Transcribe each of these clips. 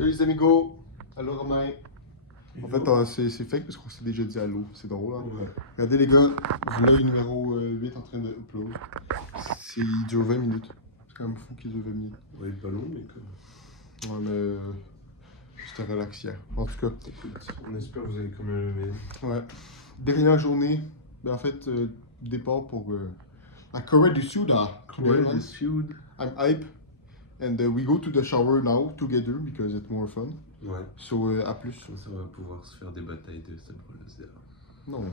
Salut les amigos! Allô Romain! En fait, c'est fake parce qu'on s'est déjà dit allô. C'est drôle, hein? Ouais. Regardez les gars, vous voyez le numéro 8 en train de upload. Il dure 20 minutes. C'est quand même fou qu'il dure 20 minutes. Ouais, pas long, mais comme. Ouais, mais c'était relaxant. En tout cas. On espère que vous allez quand même aimer. Ouais. Dernière journée, ben en fait, départ pour la Corée du Sud. Corée du Sud. I'm hype. And we go to the shower now together because it's more fun. Ouais. So, à plus. Ça va pouvoir se faire des batailles de sabre laser. Non.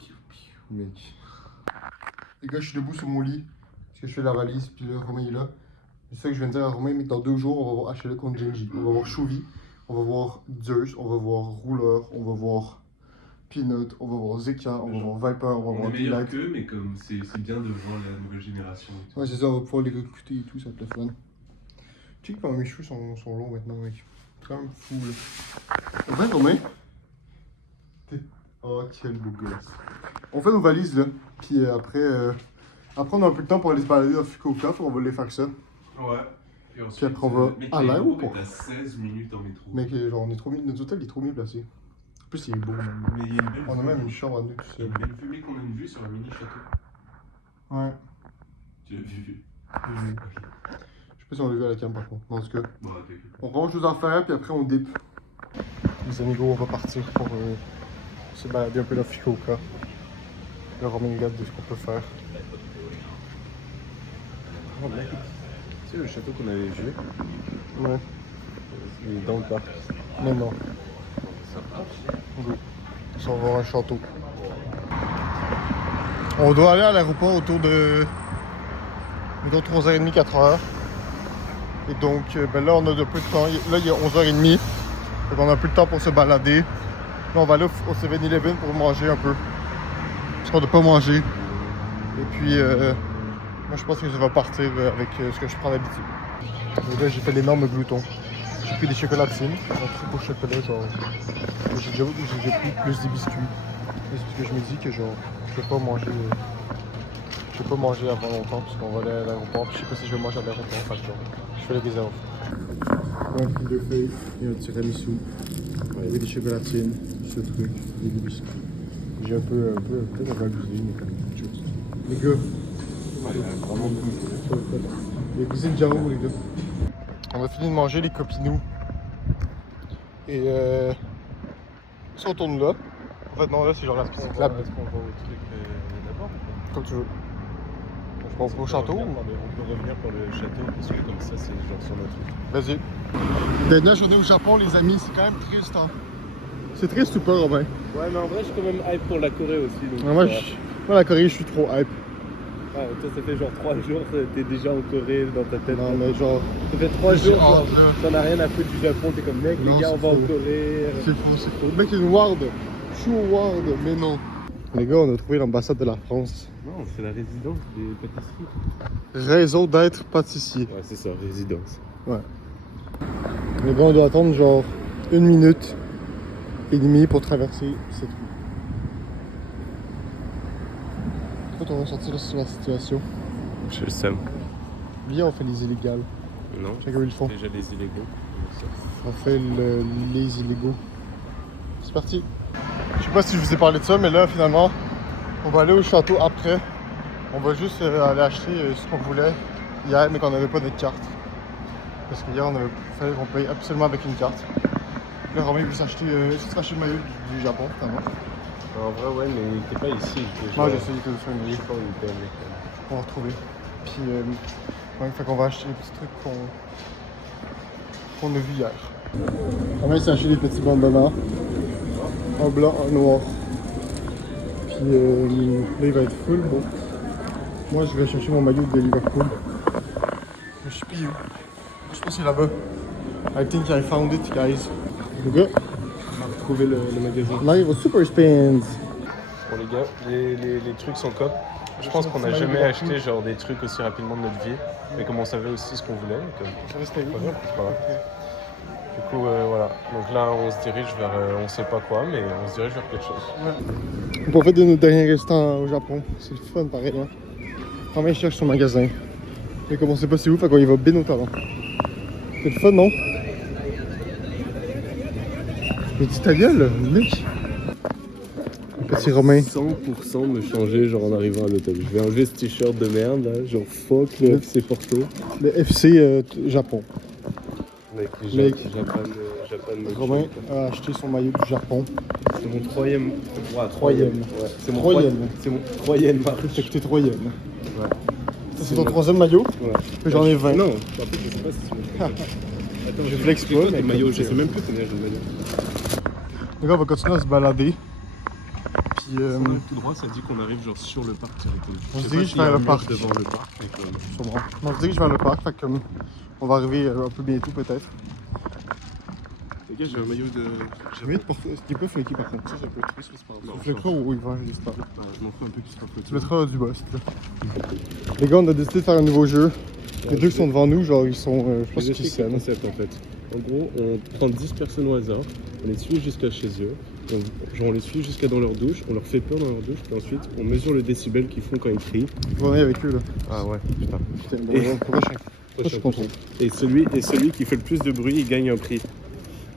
Piou, piou. Mec. Les gars, je suis debout sur mon lit. Parce que je fais la valise, puis là, Romain est là. C'est ça que je viens de dire à Romain, mais dans 2 jours, on va voir HLA contre Genji. On va voir Chouvi, on va voir Zeus, on va voir Rouleur, on va voir Peanut, on va voir Zeka, on va voir Viper, on va On voir est meilleur Delight. qu'eux, mais comme c'est bien de voir la nouvelle génération. Ouais, c'est ça, on va pouvoir les recruter et tout, ça va être le fun. Tu sais que mes cheveux sont longs maintenant, mec. C'est quand même fou, là. En fait, Romain, oh, quel beau gosse. On fait nos valises, là. Puis après, on a un peu de temps pour aller se balader dans Fukuoka, on va les faire ça. Ouais. Et Puis après, on va à l'aéroport. On est à 16 minutes en métro. Mec, genre, on est trop bien, notre hôtel il est trop bien placé. En plus, il est beau, man. Mais il y a une belle On a vue. même une chambre à nous tout Il y a seul. une belle vue, mec, on a une vue sur un mini château. Ouais. Tu l'as vu? Je sais pas si on l'a vu à la cam par contre. En tout cas, Bon, t'inquiète. on range nos affaires, puis après on dip. Les amigos, on va partir pour se balader un peu dans Fukuoka. Le Romain regarde de ce qu'on peut faire. Oh, mec. Tu sais le château qu'on avait vu? Ouais. Il est dans le parc. Mais non. Ça marche. Go. On s'en va voir un château. On doit aller à l'aéroport autour de 3h30, 4h. Et donc, ben là, on a un peu de temps. Là, il est 11h30. Donc, on a un peu de temps pour se balader. Là, on va aller au 7-Eleven pour manger un peu. Parce qu'on ne doit pas manger. Et puis, moi, je pense que je vais partir avec ce que je prends d'habitude. Donc là, j'ai fait l'énorme glouton. J'ai pris des chocolatines. Un truc au chocolat, genre. J'ai déjà pris plus des biscuits. Et c'est parce que je me dis que, genre, je peux pas manger. Je peux pas manger avant longtemps parce qu'on va aller à l'aéroport. Puis je sais pas si je vais manger à l'aéroport. Enfin, genre, je fais les réserves. Un petit de feuilles et un tiramisu. Ouais, avec des chocolatines, ce truc, et des biscuits. J'ai un peu la cuisine, mais quand même quelque chose. Les gars, Ouais, vraiment cool. les cuisines Jaro, les gars. On a fini de manger les copinous. Et si on tourne là, en fait non là c'est genre la piste cyclable. Est-ce qu'on va au truc d'abord? Comme tu veux. Je pense au château. On peut revenir par le château parce que comme ça c'est genre sur notre route. Vas-y. Dernière journée au Japon les amis, c'est quand même triste hein. C'est triste ou pas Romain? Ouais mais en vrai je suis quand même hype pour la Corée aussi. Donc Moi la Corée je suis trop hype. Ah, toi ça fait genre 3 jours, t'es déjà en Corée dans ta tête. Non mais genre. Ça fait 3 jours, hâte, t'en as rien à foutre du Japon, t'es comme mec, Non, les gars on va en c'est faux. Corée. C'est faux. Le mec il est ward. Je suis ward, mais non. Les gars on a trouvé l'ambassade de la France. Non, c'est la résidence des pâtisseries. Raison d'être pâtissier. Ouais c'est ça, résidence. Ouais. Les gars on doit attendre genre 1 minute et demie pour traverser cette rue. Quand on va sortir de la situation, Je le sais. viens on fait les illégales. Non, Chacun ils le font. déjà les illégaux. On fait les illégaux. C'est parti. Je sais pas si je vous ai parlé de ça, mais là finalement, on va aller au château après. On va juste aller acheter ce qu'on voulait hier, mais qu'on n'avait pas notre carte. Parce qu'hier, on avait fallu qu'on paye absolument avec une carte. Là, Romain veut s'acheter le maillot du Japon, finalement. En vrai ouais, mais il était pas ici. Moi, j'ai essayé de faire une Je maillot. sais pas où il était avec. On va retrouver. Puis, ouais, fait qu'on va acheter les petits trucs qu'on a vu hier. Romain s'est acheté des petits bandanas. En blanc, en noir. Puis là, il va être full beau. Moi, je vais chercher mon maillot de Liverpool. Je suis pillé. Je pense que c'est là-bas. I think I found it, guys. Les gars, On a retrouvé le magasin. on arrive au Super Spins. Bon les gars, les trucs sont cop. Je pense qu'on n'a jamais acheté genre des trucs aussi rapidement de notre vie. Mais comme on savait aussi ce qu'on voulait, comme... Ça reste avec Voilà. Du coup voilà. Donc là on se dirige vers on sait pas quoi, mais on se dirige vers quelque chose. On profite de nos derniers restants au Japon. C'est le fun pareil. Hein. Romain il cherche son magasin. Mais comme on sait pas c'est où, fait qu'on y va bien au talent. C'est le fun, non? Mais dis ta gueule, mec. Petit Romain. 100% me changer genre en arrivant à l'hôtel. Je vais enlever ce t-shirt de merde là, genre fuck le FC Porto. Le FC Japon. Mec, Mec. Japan Romain a acheté son maillot du Japon. C'est mon troisième. Ouais, Troisième. Ouais, c'est mon Troisième. C'est mon troisième marque. T'as coûté troisième. Ouais. Ça, c'est ton troisième maillot? Ouais. J'en ai 20. Non, en fait, je sais pas si c'est mon troisième. Attends, Je flex c'est quoi pas, tes mais maillots? comme Je c'est- sais même plus combien j'ai de maillots. Les gars, on va continuer à se balader. Puis Tout droit, ça dit qu'on arrive genre sur le parc directement. On Je se sais dirige pas s'il y a vers un le mur parc. devant le parc. Mais quand même. sûrement. On se dirige vers le parc, fait que on va arriver un peu bientôt peut-être. Les gars, j'ai un maillot de. Je vais être pour... Ce qui est pas flaky par contre. Ça, j'ai un peu plus, mais c'est pas grave. Tu fais quoi ou il va j'espère. Je m'en fous un peu plus. Tu mettras du bust là. Les gars, on a décidé de faire un nouveau jeu. Les deux qui sont devant nous, genre ils sont. Je pense qu'ils s'aiment. concept en fait. En gros, on prend 10 personnes au hasard, on les suit jusqu'à chez eux, on les suit jusqu'à dans leur douche, on leur fait peur dans leur douche, puis ensuite on mesure le décibel qu'ils font quand ils crient. On est avec eux là. Ah ouais, putain. Putain, bon, Et- prochain. Je suis content. Et celui qui fait le plus de bruit, il gagne un prix.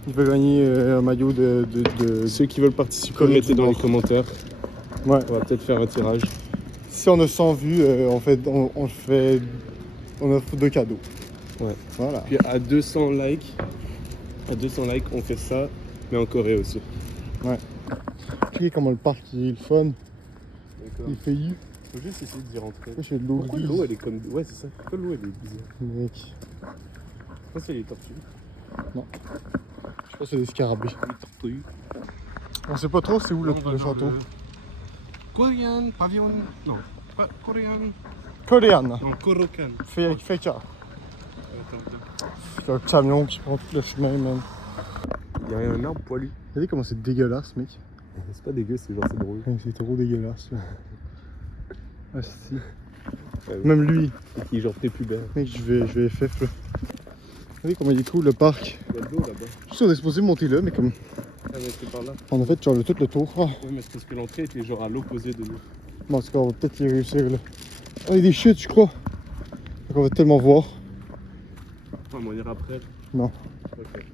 Il va gagner un maillot de... Ceux qui veulent participer, Corée mettez du dans les Nord. commentaires. Ouais. On va peut-être faire un tirage. Si on a 100 vues, on fait... On offre 2 cadeaux. Ouais. Voilà. Puis à 200 likes, on fait ça, mais en Corée aussi. Regardez comment le parc il est le fun. D'accord. Il fait you. Faut juste essayer d'y rentrer. Moi, j'ai de l'eau Pourquoi grise. l'eau elle est comme. Ouais, c'est ça. Pourquoi l'eau elle est bizarre? Mec. Je sais pas si elle est tortue. Je pense que c'est des scarabées. Les tortues. On sait pas trop c'est où le château. Korean pavillon. Non, pas Korean. Coréen. Non, Korokan. Fait ça. Attends. C'est un camion qui prend tout le chemin, man. Il y a un arbre poilu. Regardez comment c'est dégueulasse, mec. C'est pas dégueu, c'est genre c'est drôle. Ouais, c'est trop dégueulasse. Là. Ah, si. Ouais, Même lui, qui est genre prépubère. mec, je vais FF là. Regardez comment il est cool le parc. Il y a de l'eau là-bas. Je suis sûr qu'on est supposé monter là, mais comme Ah, mais c'est par là. on a fait genre tout le tour. Ah, Oui, mais c'est parce que l'entrée était genre à l'opposé de nous. bon, en tout cas, on va peut-être y réussir là. Ah, il y a des chutes, je crois. Donc on va tellement voir. Enfin, on ira après. Non, Ok.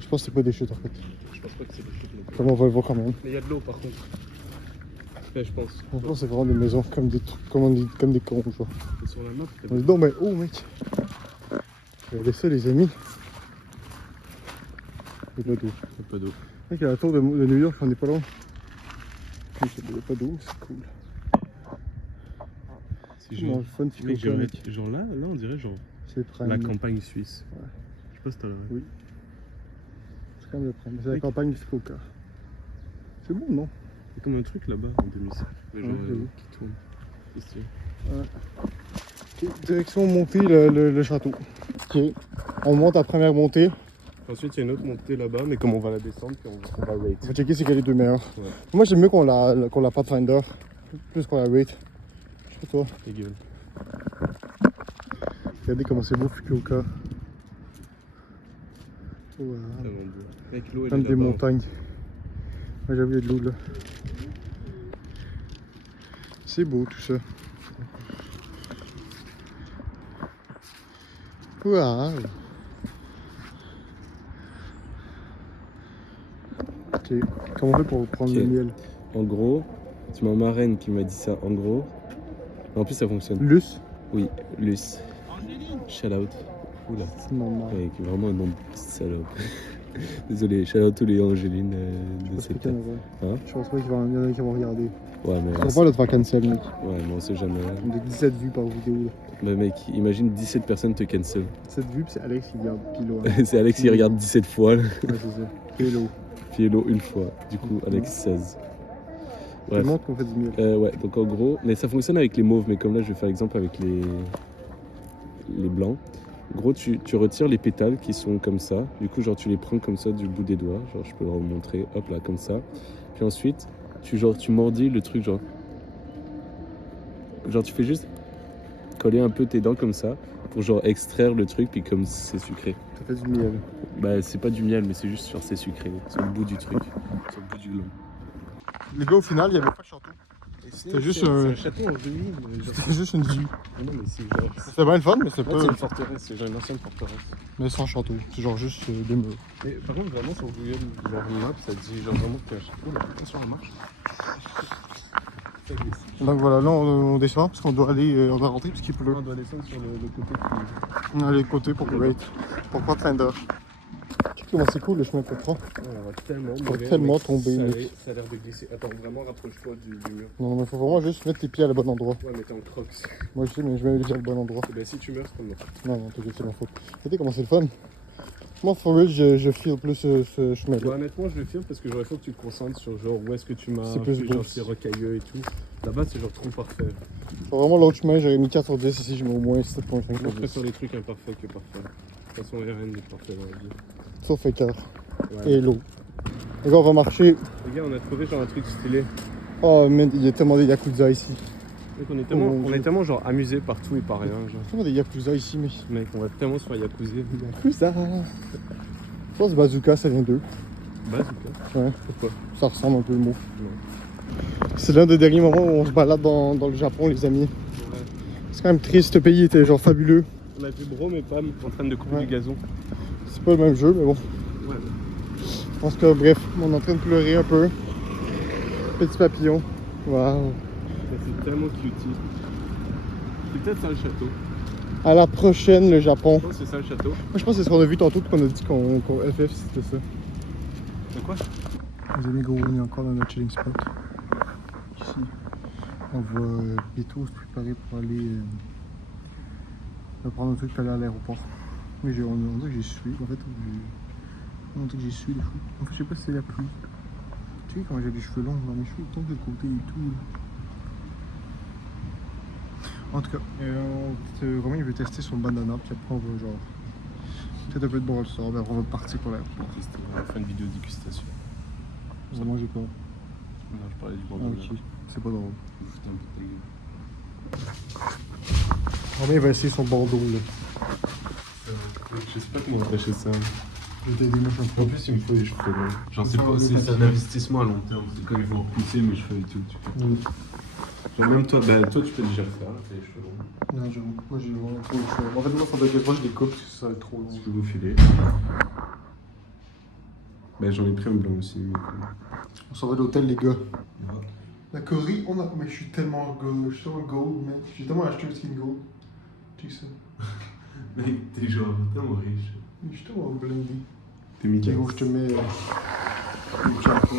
je pense que c'est pas des chutes en fait. Je pense pas que c'est des trucs non plus. Comme on va le voir quand même. Mais il y a de l'eau par contre. Ouais, je pense. Je pense que c'est vraiment des maisons comme des trucs, comme des cons, genre. C'est sur la map. On est donc mais haut, mec. Regardez ça, les amis. Il y a pas d'eau. Il y a pas d'eau. Mec, à la tour de New York, on est pas loin. Mec, il n'y a pas d'eau, c'est cool. C'est Comment genre. le fun, c'est Mec, cool, mec. genre là, on dirait genre C'est prime. la campagne suisse. Ouais. Je sais pas si t'as Oui. C'est quand même le prime. C'est la Mec. campagne du Fukuoka. C'est bon, non? Il y a comme un truc là-bas en demi-cercle. Ouais, Genre j'avoue. qui tourne. C'est stylé. Ok, direction montée, le château. Ok, on monte la première montée. Ensuite, il y a une autre montée là-bas, mais comme on va la descendre, puis on va On rate. va checker c'est quelle est les deux meilleures. Ouais. Moi, j'aime mieux qu'on la Pathfinder. Plus qu'on la rate. Je sais pas toi. Ta gueule. Regardez comment c'est beau Fukuoka. Wow. Tellement beau. Mec, l'eau, elle Comme est des là-bas. montagnes. Ouais, j'avoue, il y a de l'eau là. C'est beau tout ça. Wow. Ok, comment on fait pour prendre Ok. le miel? En gros, c'est ma marraine qui m'a dit ça. En gros, en plus ça fonctionne. Luce? Oui, Luce. Shout out. Oula. C'est normal. Mec, vraiment un nom de petite salope. Désolé, shout out tous les Angélines de Parce que cette Canada. Hein? Je pense pas qu'il y en a qui vont regarder. Ouais, mais Je crois pas là de faire cancel, mec. ouais, mais on sait jamais. On a 17 vues par vidéo. Mais mec, imagine 17 personnes te cancel. 7 vues, puis c'est Alex qui regarde Pilo. C'est Alex qui regarde 17 fois, là. Ouais, c'est ça. Pilo. Puis Hello une fois. Du coup, Alex 16. Je Bref. montre qu'on fait du miel. Ouais, donc en gros, mais ça fonctionne avec les mauves, mais comme là, je vais faire exemple avec les blancs. En gros, tu retires les pétales qui sont comme ça. Du coup, genre, tu les prends comme ça du bout des doigts. Genre, je peux leur montrer, hop là, comme ça. Puis ensuite, tu mordis le truc, genre. Genre, tu fais juste coller un peu tes dents comme ça pour genre extraire le truc, puis comme c'est sucré. Ça fait du miel. Bah, c'est pas du miel, mais c'est juste genre c'est sucré. C'est le bout du truc. C'est le bout du gland. Les gars, au final, il y avait pas de château. C'était juste un château en ruine. C'était juste une vue. Non, mais c'est genre. C'était bien le fun, mais c'est C'est pas. une forteresse, c'est genre une ancienne forteresse. Mais sans château. C'est genre juste des murs. Mais par contre, vraiment, sur Google, genre map, ça dit genre vraiment qu'il y a un château. Là, attention, on marche. Donc voilà, là on descend parce qu'on doit aller, on doit rentrer parce qu'il pleut. On doit descendre sur le côté qui. On a les côtés pour pas Tinder. Comment c'est cool le chemin pour toi. On va tellement, tellement tomber, mec. Ça a l'air de glisser. Attends, vraiment, rapproche-toi du mur. Non, mais faut vraiment juste mettre tes pieds à le bon endroit. Ouais, mais t'es en crocs. Moi je sais, mais je mets les pieds à le bon endroit. Et ben si tu meurs, c'est pas de ma faute. Non, non, t'inquiète, c'est ma faute. Tu sais comment c'est le fun? Moi, for real, je feel plus ce chemin-là. Ouais, honnêtement, je le filme parce que genre, il faut que tu te concentres sur genre où est-ce que tu marches, C'est plus beau. genre c'est rocailleux et tout. Là-bas, c'est genre trop parfait. Faut vraiment l'autre chemin, j'aurais mis 4 sur 10 ici, je mets au moins 7.5 Moi, sur je 10. préfère les trucs imparfaits que parfaits. De toute façon, il n'y a rien de parfait dans la vie. Sauf écart Ouais. et l'eau. Les gars, on va marcher. Les gars, on a trouvé genre un truc stylé. Oh, mais il y a tellement des Yakuza ici. Mec, on est mon Dieu. tellement genre amusés partout et par rien. Genre. Tellement des Yakuza ici, mec. Mec, on va tellement se faire yakuzer. Yakuza. Je pense que bazooka, ça vient d'eux. Bazooka. Ouais, Pourquoi? ça ressemble un peu le mot. C'est l'un des derniers moments où on se balade dans le Japon, les amis. Ouais. C'est quand même triste, ce pays était genre fabuleux. On a vu Brom et Pam en train de couper Ouais. du gazon. C'est pas le même jeu, mais bon. Ouais. Je pense que bref, on est en train de pleurer un peu. Petit papillon. Waouh. C'est tellement cutie. C'est peut-être ça le château. À la prochaine, le Japon. Je pense que c'est ça le château. Moi, je pense que c'est ce qu'on a vu tantôt, qu'on a dit qu'on FF, c'était ça. C'est quoi? Les amis, gros, on est encore dans notre chilling spot. Ici. On va bientôt se préparer pour aller prendre un truc pour aller à l'aéroport. Mais on dirait que j'ai sué. En fait, on dirait que j'ai sué les cheveux. En fait, je sais pas si c'est la pluie. Tu sais, quand j'ai les cheveux longs dans mes cheveux, ils tombent de côté et tout. Là. En tout cas, Romain il veut tester son banana, puis après on va genre. Peut-être un peu de bon le soir, mais après on va partir pour l'aéroport. On va faire une vidéo dégustation. Vous en mangez pas? Non, je parlais du Ah, bandeau. ok, c'est pas drôle. Foutre un peu de ta gueule. Romain il va essayer son Bordeaux là. Je sais pas comment cacher ça. Je vais t'aider, moi je suis un En peu. plus, il me faut des cheveux longs. Genre, c'est Ah, pas, oui, c'est parce un investissement à long terme. C'est quand ils vont repousser mes cheveux et tout. Tu peux. Oui. Genre, même toi, bah, toi, tu peux déjà le faire, t'as les cheveux longs. Non, j'avoue, moi j'ai vraiment trop de cheveux. En fait, moi, faudrait que je les coupe parce que ça va être trop long. Je peux vous filer. Bah, j'en ai pris un blanc aussi. Mais... On s'en va à l'hôtel, les gars. Ouais. La Corée, on a. Mais je suis tellement gold, je suis tellement gold, mec. J'ai tellement acheté un skin gold. Tu sais ça. Mec, t'es genre tellement riche. Je suis tellement blindé. T'es Mickey. Ok, gros, je te mets. Une chape, ouais.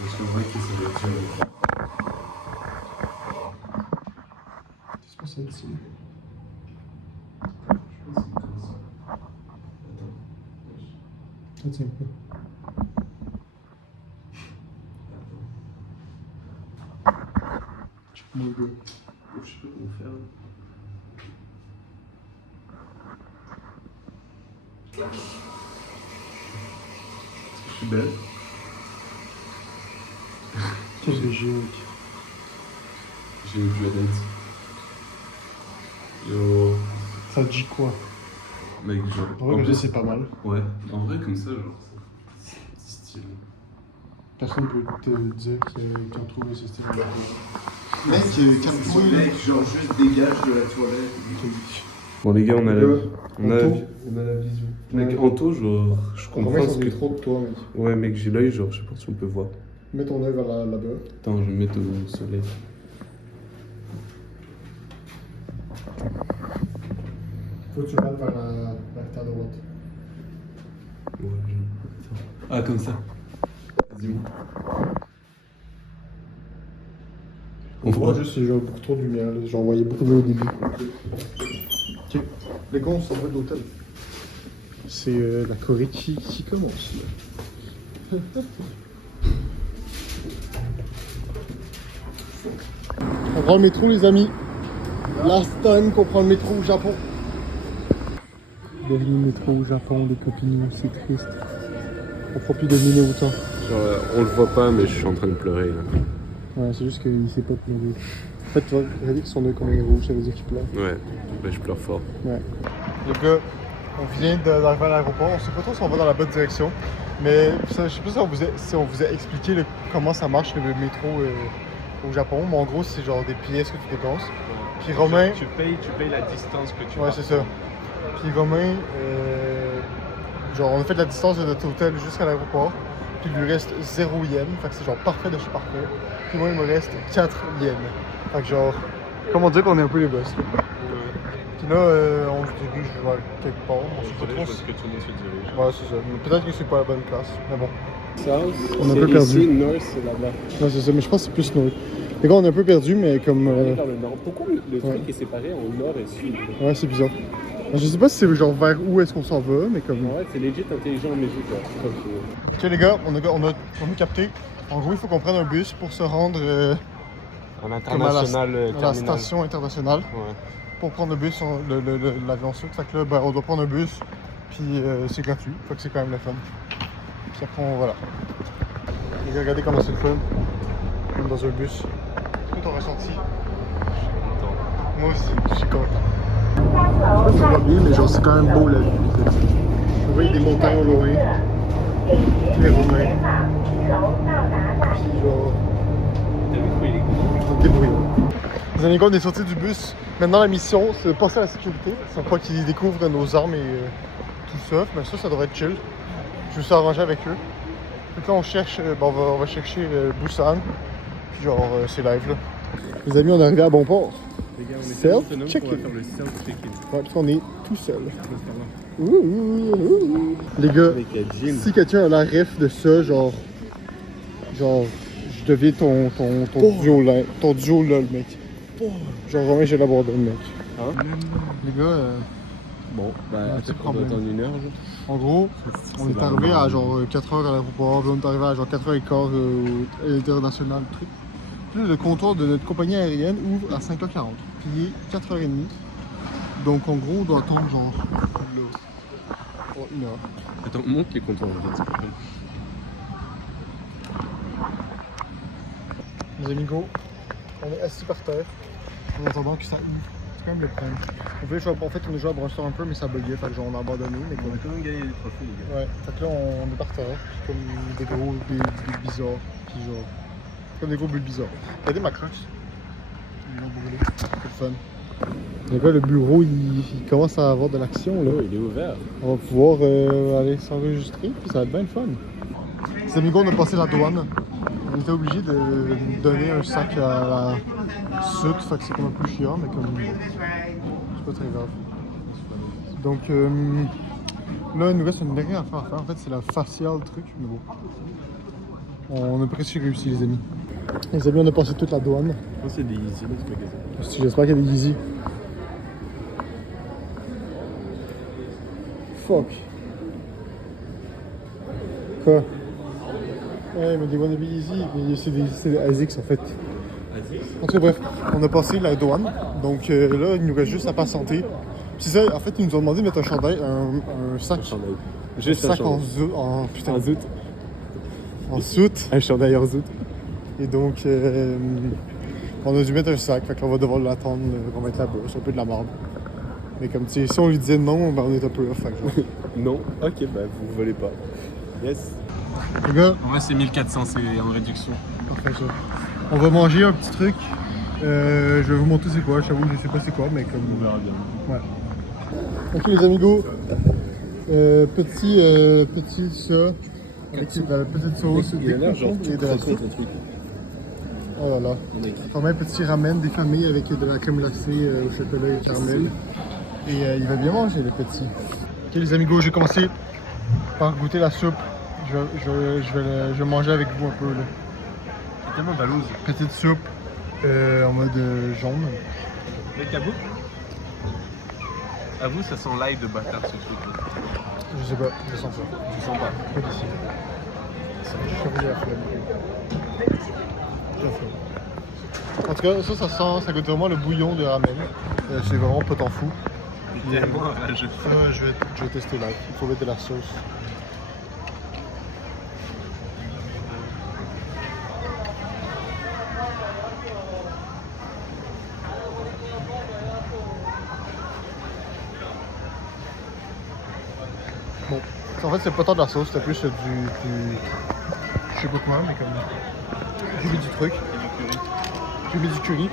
Parce qu'en vrai, qu'il s'est retiré. Qu'est-ce que ça dit? Je pense que c'est comme ça. Attends. Ça tient pas. Mon gars. Je sais pas comment faire. Je suis belle. Qu'est-ce que j'ai, mec? J'ai une violette. Yo. Ça dit quoi? Mec, genre. En vrai, comme ça, c'est pas mal. Ouais, en vrai, comme ça, genre, c'est stylé. Personne peut te dire qu'ils ont trouvé ce style de mec, calme-toi. Mec, genre, juste dégage de la toilette. Bon, les gars, on a la vision. Mec, Anto, genre, je comprends Romain, ce ça que. fait trop de toi, mec. Ouais, mec, j'ai l'œil, genre, je sais pas si on peut voir. Mets ton œil vers là-bas. Attends, je vais me mettre au soleil. Faut que tu mettes vers ta droite. Ouais, Ah, comme ça. Dis-moi. On Moi, voit juste, c'est genre beaucoup trop de lumière. là. J'en voyais beaucoup mieux au début. Ok, les gars, on s'en va de l'hôtel. C'est la Corée qui commence. Là. On prend le métro, les amis. Last time qu'on prend le métro au Japon. Dernier métro au Japon, les copines, c'est triste. On prend plus de minutes autant. Genre, on le voit pas, mais je suis en train de pleurer là. Ouais, c'est juste qu'il sait pas pleurer. En fait, tu vois, regardez que son œil comme un rouge, ça veut dire qu'il pleure. Ouais, bah, je pleure fort. Ouais. Les gars, On vient d'arriver à l'aéroport. On sait pas trop si on va dans la bonne direction. Mais ça, je sais pas si on vous a expliqué comment ça marche le métro au Japon. Mais en gros, c'est genre des pièces que tu dépenses. Puis Romain. Tu payes la distance que tu Ouais, c'est ça. Puis Romain, genre on a fait de la distance de notre hôtel jusqu'à l'aéroport. Puis il lui reste 0 yen. Fait que c'est genre parfait de chez parfait. Puis moi, il me reste 4 yens. Fait que genre, comment dire qu'on est un peu les boss. Puis là, on se dirige vers quelque part. On sait pas trop. Parce que tout le monde se dirige. Ouais, c'est ça. Mais peut-être que c'est pas la bonne place. Mais bon. South, On a un peu perdu. Ici, North, c'est là-bas. Ouais, c'est ça. Mais je pense que c'est plus nord. Les gars, on est un peu perdu, mais comme. Vers le nord. Pourquoi le truc est séparé en nord et sud? Ouais, c'est bizarre. Je sais pas si c'est genre vers où est-ce qu'on s'en va, mais comme. Ouais, c'est legit intelligent, mais juste là. Ok, les gars, on a capté. En gros, il faut qu'on prenne un bus pour se rendre En comme à international, la station internationale. Ouais. Pour prendre le bus, l'avion sud. Fait que là, ben, on doit prendre un bus, puis c'est gratuit. Fait que c'est quand même le fun. Puis après, voilà. Les gars, regardez comment c'est le fun. Comme dans un bus. C'est quoi ton ressenti? Moi aussi, je suis content. Je sais pas si on voit bien, mais genre, c'est quand même beau la vue. Vous voyez des montagnes au loin. Les Romains. Puis genre. Débrouillons. Les amis, on est sortis du bus. Maintenant, la mission, c'est de passer à la sécurité. C'est pas qu'ils découvrent nos armes et tout ça. Mais ça devrait être chill. Je me suis arrangé avec eux. Donc là, on cherche, on va chercher Busan. Puis genre, c'est live là. Les amis, on est arrivé à bon port. Les gars, on est Self-check-in. on va faire le self-check-in. Ouais, parce qu'on est tout seul. Les gars, Avec la jean. si quelqu'un a la ref de ça, genre, je deviens ton duo lol, mec. Genre, Romain, j'ai l'abandonne, mec. Hein? Les gars, Bon, bah, un petit on doit problème. attendre 1 heure. Genre. en gros, on est arrivé à genre 4h à l'aéroport, puis on est arrivé à genre 4h15 à l'international, truc. Puis là, le comptoir de notre compagnie aérienne ouvre à 5h40, puis il est 4h30. Donc en gros, on doit attendre genre là, pour 1 heure. Attends, monte les comptoirs. Vite. Les amigos, on est assis par terre en attendant que ça ouvre. C'est quand même le problème. En fait, on a joué à Brainstorm un peu, mais ça buguait, fait que genre on a abandonné. Mais On a quand même gagné des trophées, les gars. ouais, fait que là on est par terre, comme des gros bulles bizarres, puis genre, comme des gros bulles bizarres. Regardez ma croche. Ils l'ont brûlé, c'est le fun. Les gars, le bureau il commence à avoir de l'action là. Oh, il est ouvert. On va pouvoir aller s'enregistrer, puis ça va être bien le fun. Les amigos, on a passé la douane. On était obligé de donner un sac à la sud, fait que c'est comme un peu chiant, mais comme c'est pas très grave. Donc là, il nous reste une dernière affaire à faire. En fait, c'est la faciale truc, mais bon. On a presque réussi, les amis. Les amis, on a passé toute la douane. Je pense que c'est des Yeezy, là, ce magasin. J'espère qu'il y a des Yeezy. Fuck. Quoi? Ouais, mais des wannabe Yeezy, mais c'est des ASICS en fait. En tout cas, bref, on a passé la douane, donc là, il nous reste juste à patienter. C'est ça, en fait, ils nous ont demandé de mettre un chandail, un sac. Juste un un sac chandail. putain, En zout. en soute. Un chandail en zout. Et donc, on a dû mettre un sac, fait qu'on va devoir l'attendre, qu'on va être là-bas. C'est un peu de la merde. Mais comme tu sais, si on lui disait non, ben on est un peu off. Fait que, Non. Ok, bah vous volez pas. Yes. les gars, En vrai, c'est 1400, c'est en réduction. parfait ça. On va manger un petit truc. Je vais vous montrer c'est quoi, j'avoue, je sais pas c'est quoi, mais comme. On verra bien. Ouais. Ok les amigos, petit ça, avec la petite sauce, Il a l'air genre et de la tout soupe. le truc. Oh là là. Quand même petit ramen des familles avec de la crème glacée au chocolat et caramel. Et il va bien manger le petit. Ok les amigos, j'ai commencé par goûter la soupe. Je vais manger avec vous un peu là. C'est tellement balouse. Petite soupe en mode jaune. Mec, avoue, ça sent l'ail de bâtard ce truc. Je sais pas, je sens ça. Je sens pas. Pas d'ici. Je suis à la flemme. J'ai la flemme. En tout cas, ça goûte vraiment le bouillon de ramen. C'est vraiment pas t'en fou. C'est tellement rageux. Ça, je vais tester là. Il faut mettre de la sauce. Bon. En fait, c'est pas tant de la sauce, c'était plus du. Je sais pas comment, mais comme. J'ai mis du truc. J'ai mis du curry.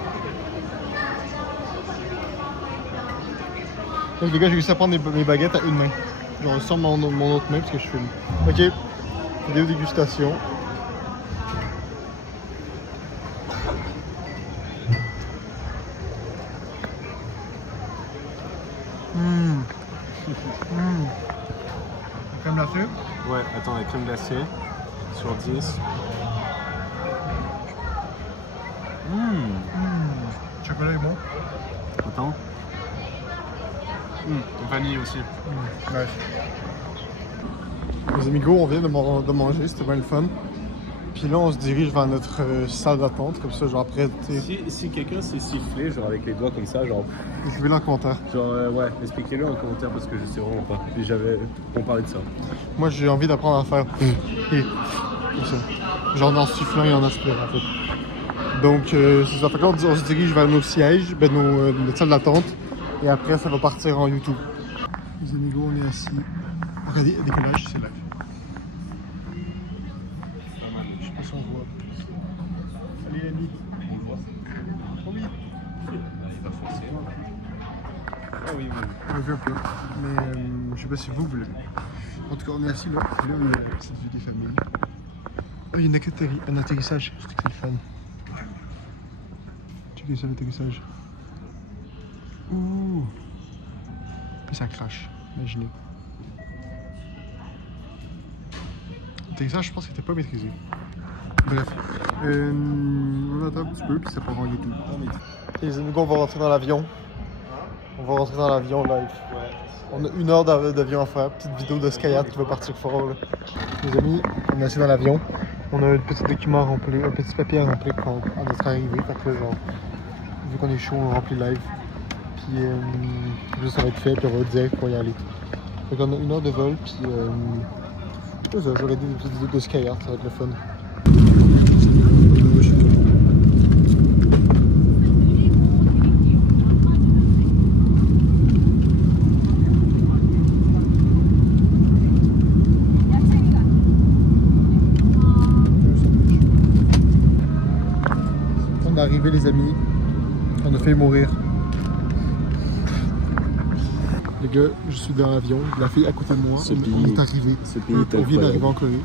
Donc, les gars, j'ai réussi à prendre mes baguettes à une main. Genre, sans mon autre main parce que je filme. Ok. Vidéo dégustation. La crème glacée. Ouais, attends, la crème glacée sur 10. Le chocolat est bon. Attends. Vanille aussi. Ouais. Les amigos, on vient de manger, c'était bien le fun. Puis là, on se dirige vers notre salle d'attente, comme ça, genre après, tu sais. Si quelqu'un s'est sifflé, genre avec les doigts comme ça, genre. Écrivez-le en commentaire. Genre, ouais, expliquez-le en commentaire parce que je sais vraiment pas. Puis on parlait de ça. Moi, j'ai envie d'apprendre à faire. Et. Comme ça. Genre en sifflant et en aspirant, en fait. Donc, c'est ça. Fait que là, on se dirige vers nos sièges, notre salle d'attente. Et après, ça va partir en YouTube. Les amigos, on est assis. Regardez, décollage, c'est live. Je sais pas si on voit. Allez, Yannick. On le voit. Oui. Il va foncer. Ah oui, oui. On le voit un peu. Mais je sais pas si vous le voulez. En tout cas, on est assis là. Là, cette vue des familles. Oh, il y a un atterrissage. Je sais que c'est le fun. Checkez ça, l'atterrissage. Ouh. Puis ça crache. Imaginez. L'atterrissage, je pense qu'il n'était pas maîtrisé. Bref. On attend un petit peu, puis ça part en YouTube. Les amigos, on va rentrer dans l'avion. On va rentrer dans l'avion live. Ouais. On a 1 heure d'avion à faire. Petite vidéo de Skyat qui va partir fort. Là. Les amis, on est assis dans l'avion. On a un petit document rempli, un petit papier à remplir à notre arrivée. Fait que là, genre, vu qu'on est chaud, on remplit live. Puis juste ça va être fait, puis on va direct pour y aller. Fait qu'on a 1 heure de vol, puis c'est ça, je vais regarder des petites vidéos de Skyat, ça va être le fun. On est arrivé les amis, on a fait mourir. Les gars, je suis dans l'avion, la fille à côté de moi, on est arrivé. On vient d'arriver en Corée.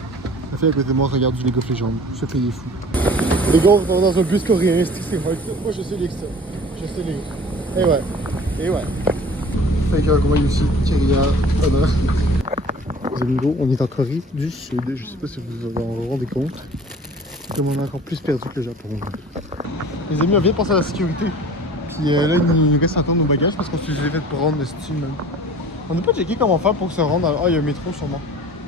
La fille à côté de moi regarde du League of Legends. Ce pays est fou. Les gars, on va dans un bus coréen, c'est hard. Moi je sais lire ça. Je sais lire. Et ouais. Et ouais. Fait que comment ici, Kyria, Honor. Les amigos, on est en Corée du Sud. Je sais pas si vous vous en rendez compte. Comme on est encore plus perdu que le Japon. Les amis, on vient de passer à la sécurité. Puis là, il nous reste à attendre nos bagages parce qu'on s'est fait prendre le style même. On n'a pas checké comment faire pour se rendre à... Ah, il y a un métro sûrement.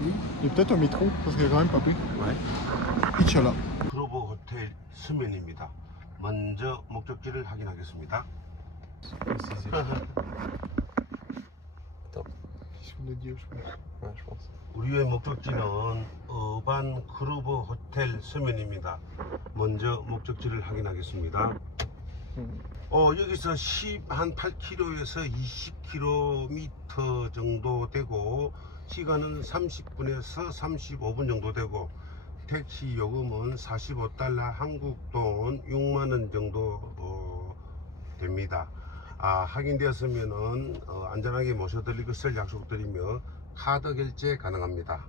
Oui. Il y a peut-être un métro, parce qu'il y a quand même pas pris. Ouais. Inch'Allah. 그로버 호텔 수면입니다. 먼저 목적지를 확인하겠습니다. Attends. Qu'est-ce qu'on a dit, je pense. Ouais, je pense. 우리의 목적지는 어반 그로버 호텔 수면입니다. 먼저 목적지를 확인하겠습니다. 여기서 한 8km에서 20km 정도 되고 시간은 30분에서 35분 정도 되고 택시 요금은 45달러 한국 돈 6만 원 정도 됩니다. 확인되었으면은 안전하게 모셔드릴 것을 약속드리며 카드 결제 가능합니다.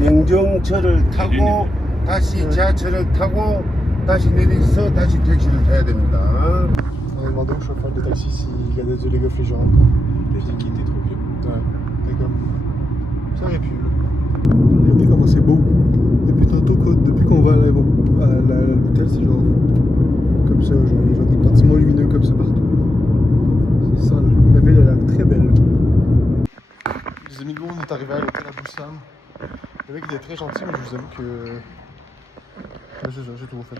영정철을 타고 다시 지하철을 타고 다시 내려서 다시 택시를 타야 됩니다. On a demandé au chauffeur de taxi s'il regardait du League of Legends. Il a dit qu'il était trop vieux. Ouais, mais comme... Ça aurait pu, là. Regardez comment c'est beau. Depuis tantôt, depuis qu'on va à l'hôtel, c'est genre... Comme ça, genre des bâtiments lumineux comme ça partout. C'est ça, là. La ville a l'air très belle. Les amigos, on est arrivé à l'hôtel à Busan. Le mec était très gentil, mais je vous avoue que... Ouais, c'est ça, j'ai tout refait.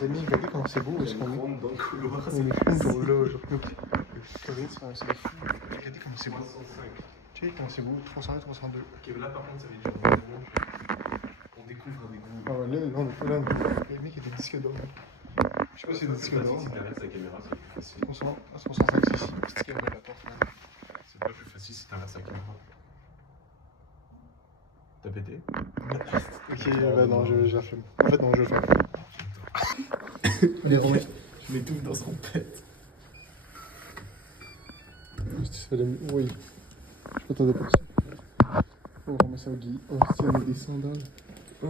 Les amis, regardez comment c'est beau, où est-ce qu'on est. Dans le couloir, On est fous, genre là, genre. Corée, c'est des fous. Regardez comment c'est beau. 305. Tu sais comment c'est beau, 301, 302. Ok, là par contre, ça veut dire on découvre des goûts. Ah ouais, là, on est pas là. Le mec, il y a des disques d'or. Je sais pas si c'est des disques d'or. Si t'arrêtes sa caméra, c'est plus facile. 305, c'est ici. Petit caméra de la porte, man. C'est pas plus facile si t'arrêtes sa caméra. T'as pété? Ok, bah non, je la fume. En fait, non, je le fume. Je l'étouffe dans son pet. Oui. Je m'attendais pas à ça. On va remettre ça au Guy. Oh, si, on a des sandales. Oh.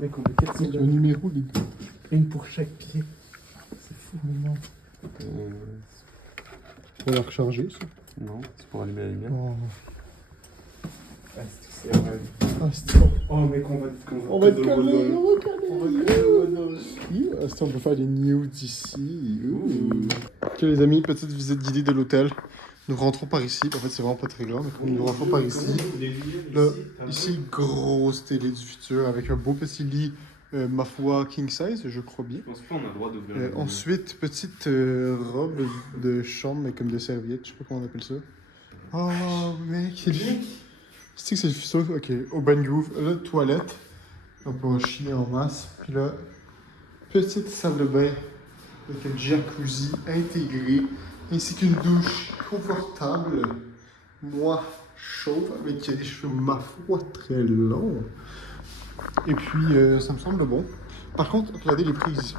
Mec, on met 4 C'est un numéro, les gars. Une pour chaque pied. C'est fou, mais non. Pour la recharger, ça. Non, c'est pour allumer la lumière. Oh, Ah, c'est vrai. ah c'est bon. Oh, mec, on va On va être collés, on va être collés. On peut faire des nudes ici. Ok, les amis, petite visite guidée de l'hôtel. Nous rentrons par ici. En fait, c'est vraiment pas très grand, mais nous rentrons par ici. Là, ici, grosse télé du futur avec un beau petit lit, ma foi, king size, je crois bien. Je pense pas on a le droit d'ouvrir. Ensuite, petite robe de chambre, mais comme de serviette, je sais pas comment on appelle ça. Oh, mec, c'est bien. C'est que c'est le futur, ok. Open Groove, là, toilette. On peut en chier en masse. Puis là, petite salle de bain avec un jacuzzi intégré, ainsi qu'une douche confortable. Moi, chauve, avec des cheveux, ma foi, très longs. Et puis, ça me semble bon. Par contre, regardez les prises.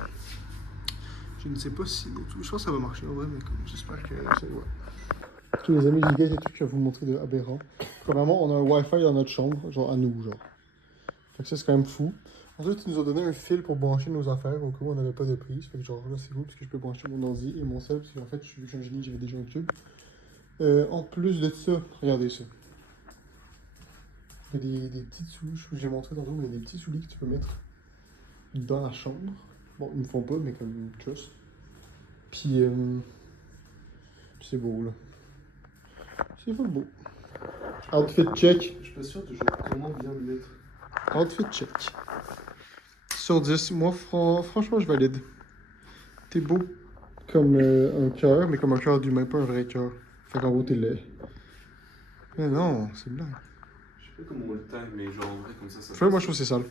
Je ne sais pas si... Je pense que ça va marcher en vrai, mais j'espère que c'est... Ouais. Ok les amis, j'ai des trucs à vous montrer de aberrant. Premièrement, on a un Wi-Fi dans notre chambre, genre à nous, genre. Fait que ça, c'est quand même fou. Ensuite, ils nous ont donné un fil pour brancher nos affaires au cas où on n'avait pas de prise. Fait que genre là, c'est cool parce que je peux brancher mon ordi et mon cell parce qu'en fait, vu que je suis un génie, j'avais déjà un cube. En plus de ça, regardez ça. Il y a des petites souliers, j'ai montré tantôt, mais il y a des petits souliers que tu peux mettre dans la chambre. Bon, ils me font pas, mais comme une truss. Puis, c'est beau là. C'est pas beau. Outfit check. Je suis pas sûr de comment bien le mettre. Outfit check. Sur 10, moi franchement je valide. T'es beau comme un cœur, mais comme un cœur d'humain, pas un vrai cœur. Fait qu'en gros t'es laid. Mais non, c'est blague. Je sais pas comment on le taille, mais genre en vrai comme ça. Enfin, moi je trouve que c'est sale.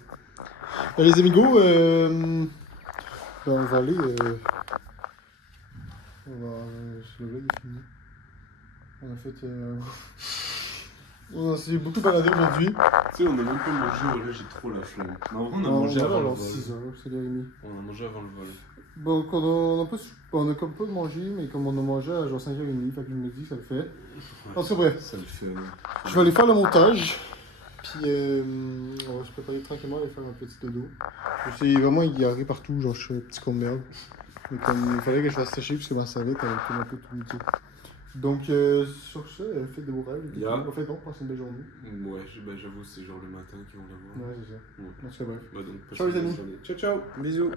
Les amigos, ben, on va aller. Ce vlog est fini. On a fait. On s'est beaucoup baladé aujourd'hui. Tu sais, on a même pas mangé, voilà, j'ai trop la flemme. Mais en vrai, on a mangé avant le vol. 6h, c'est l'heure et demie. On a mangé avant le vol. Donc on a comme pas mangé, mais comme on a mangé à genre 5h30, fait que je me dis que ça le fait. En tout cas, bref. Ça le fait. Je vais aller faire le montage. Puis on va se préparer tranquillement à aller faire un petit dodo. Je suis vraiment égaré partout, genre je suis un petit con de merde. Mais comme il fallait que je fasse sécher parce que ma serviette elle était un peu tout niquée. Donc sur ce, faites de beaux rêves. Yeah. En fait, donc, passez une belle journée. Ouais, j'avoue, c'est genre le matin qu'ils vont l'avoir. Ouais, c'est ça. Ouais. Donc c'est bref. Bah, donc, Ciao, les amis. Ciao, ciao. Bisous.